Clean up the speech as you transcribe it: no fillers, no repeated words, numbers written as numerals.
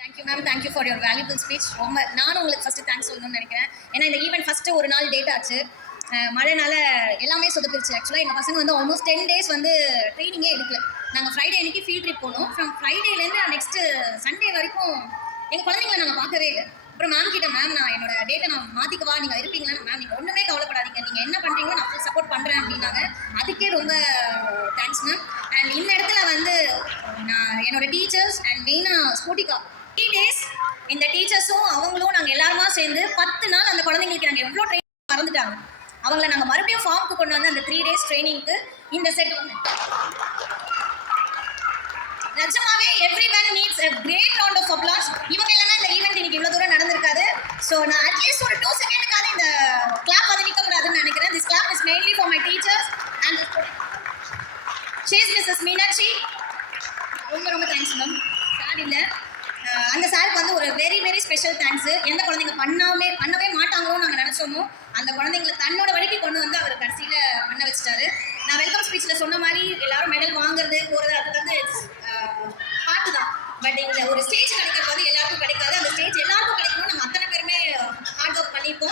Thank you ma'am, thank you for your valuable speech. ரொம்ப நானும் உங்களுக்கு ஃபஸ்ட்டு தேங்க்ஸ் சொல்லணும்னு நினைக்கிறேன். ஏன்னா இந்த ஈவெண்ட் ஃபஸ்ட்டு ஒரு நாள் டேட் ஆச்சு. மழைனால எல்லாமே சொதப்பிருச்சு. ஆக்சுவலாக எங்கள் பசங்க வந்து ஆல்மோஸ்ட் 10 டேஸ் வந்து ட்ரைனிங்கே எடுக்கல. நாங்கள் ஃப்ரைடே அன்றைக்கி ஃபீல்ட் ட்ரிப் போனோம். ஃப்ரம் ஃப்ரைடேலேருந்து நெக்ஸ்ட்டு சண்டே வரைக்கும் எங்கள் குழந்தைங்கள நாங்கள் பார்க்கவே இல்லை. அப்புறம் மேம் கிட்ட, மேம் நான் என்னோட டேட்டை நான் மாற்றிக்கவா, நீங்கள் இருப்பீங்களா? மேம் நீங்கள் ஒன்றுமே கவலைப்படாதீங்க, நீங்கள் என்ன பண்ணுறீங்களோ நான் ஃபுல் சப்போர்ட் பண்ணுறேன் அப்படின்னாங்க. அதுக்கே ரொம்ப தேங்க்ஸ் மேம். அண்ட் இந்த இடத்துல வந்து நான் என்னோட டீச்சர்ஸ் அண்ட் மெயினாக ஸ்கூட்டிகா 3 டேஸ் இந்த டீச்சர்ஸும் அவங்களும் நாங்கள் எல்லாருமா சேர்ந்து 10 நாள் அந்த குழந்தைங்களுக்கு நாங்கள் எவ்வளோ ட்ரைனிங் மறந்துட்டாங்க. அவங்கள நாங்கள் மறுபடியும் ஃபார்முக்கு கொண்டு வந்து அந்த 3 டேஸ் ட்ரைனிங்க்கு இந்த செட் வந்து நிஜமாவே everyone needs a great round of applause. இவங்க இல்லைன்னா இந்த ஈவெண்ட் இன்னைக்கு இவ்வளோ தூரம் நடந்திருக்காது. ஸோ நான் அட்லீஸ்ட் ஒரு 2 செகண்டுக்காக இந்த கிளாப் வந்து நிற்கக்கூடாதுன்னு நினைக்கிறேன். This clap is mainly for my teachers and she's missus Meenakshi. ரொம்ப ரொம்ப தேங்க்ஸ் மேம். சார் இல்லை, அந்த சாருக்கு வந்து ஒரு வெரி வெரி ஸ்பெஷல் தேங்க்ஸு. எந்த குழந்தைங்க பண்ணவே மாட்டாங்களோன்னு நாங்கள் நினச்சோமோ அந்த குழந்தைங்களை தன்னோட வழிக்கு கொண்டு வந்து அவர் கடைசியில் பண்ண வச்சுட்டாரு. நான் வெல்கம் ஸ்பீச்சில் சொன்ன மாதிரி எல்லாரும் மெடல் வாங்குறது போகிறது அது வந்து பாட்டு தான். பட் இங்கே ஒரு ஸ்டேஜ் கிடைக்கிறது வந்து எல்லாருக்கும் கிடைக்காது. அந்த ஸ்டேஜ் எல்லாருக்கும் கிடைக்கணும். நம்ம அத்தனை பேருமே ஹார்ட் ஒர்க் பண்ணியிருக்கோம்.